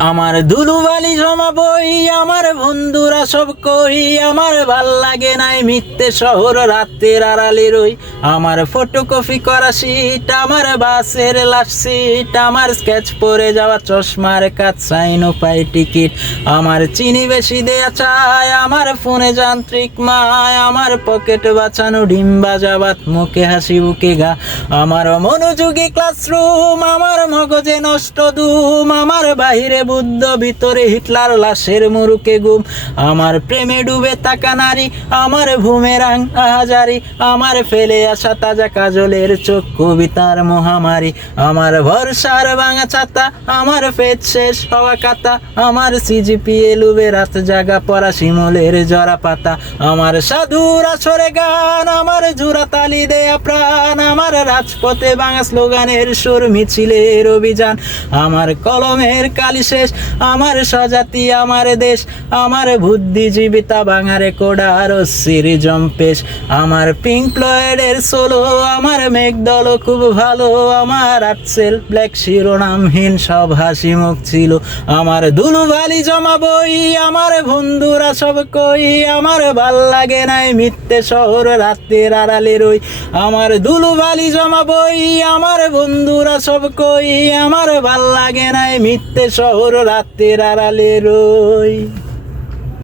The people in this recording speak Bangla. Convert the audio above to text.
আমার ধুলুবালি জমা বই, আমার বন্ধুরা সব কই, আমার ভাল লাগে নাই মিথ্যে শহর রাতের আড়ালে রই। আমার ফটোকপি করা সিট, আমার বাসের লাস্ট সিট, আমার স্কেচ পরে যাওয়া চশমার কাজ সাইনো পাই টিকিট। আমার চিনি বেশি দেয়া চায়, আমার ফোনে যান্ত্রিক মায়, আমার পকেট বাঁচানো ডিম বাজাবাত, মুখে হাসি বুকে গা। আমার মনোযোগী ক্লাসরুম, আমার মগজে নষ্ট দুম, আমার বাহিরে বুদ্ধ ভিতরে হিটলার লাশের মুরুকে গুম। আমার প্রেমে ডুবে থাকা নারী, আমার ভূমেরাং আহাজারি, আমার ফেলে আসা তাজা কাজলের চোখ কবিতার মহামারী। আমার ভরসার ভাঙা ছাতা, আমার পেট শেষ হওয়া কাতা, আমার সিজিপিএ লুবে রাত জাগা পড়া শিমলের জরা পাতা। আমার সাধুর আসরে গান, আমার জোড়া তালি দেয়া প্রাণ, আমার রাজপথে ভাঙা স্লোগানের সুর মিছিলের অভিযান। আমার কলমের কালি শেষ, আমার স্বজাতি আমার দেশ, আমার বুদ্ধিজীবিতা ভাঙা রেকর্ডার অস্থির জম্পেশ। আমার পিঙ্ক ফ্লয়েডের সোলো, আমার মেঘদল খুব ভালো, আমার আর্টসেল ব্ল্যাক শিরোনামহীন সব হাসি মুখ ছিল। আমার ধুলুবালি জমা বই, আমার বন্ধুরা সব কই, আমার ভাল লাগে নাই মিথ্যে শহর রাতের আড়ালে রই। আমার ধুলুবালি জমা বই, আমার বন্ধুরা সব কই, আমার ভাল লাগে নাই মিথ্যে শহর রাতের আড়ালে রই।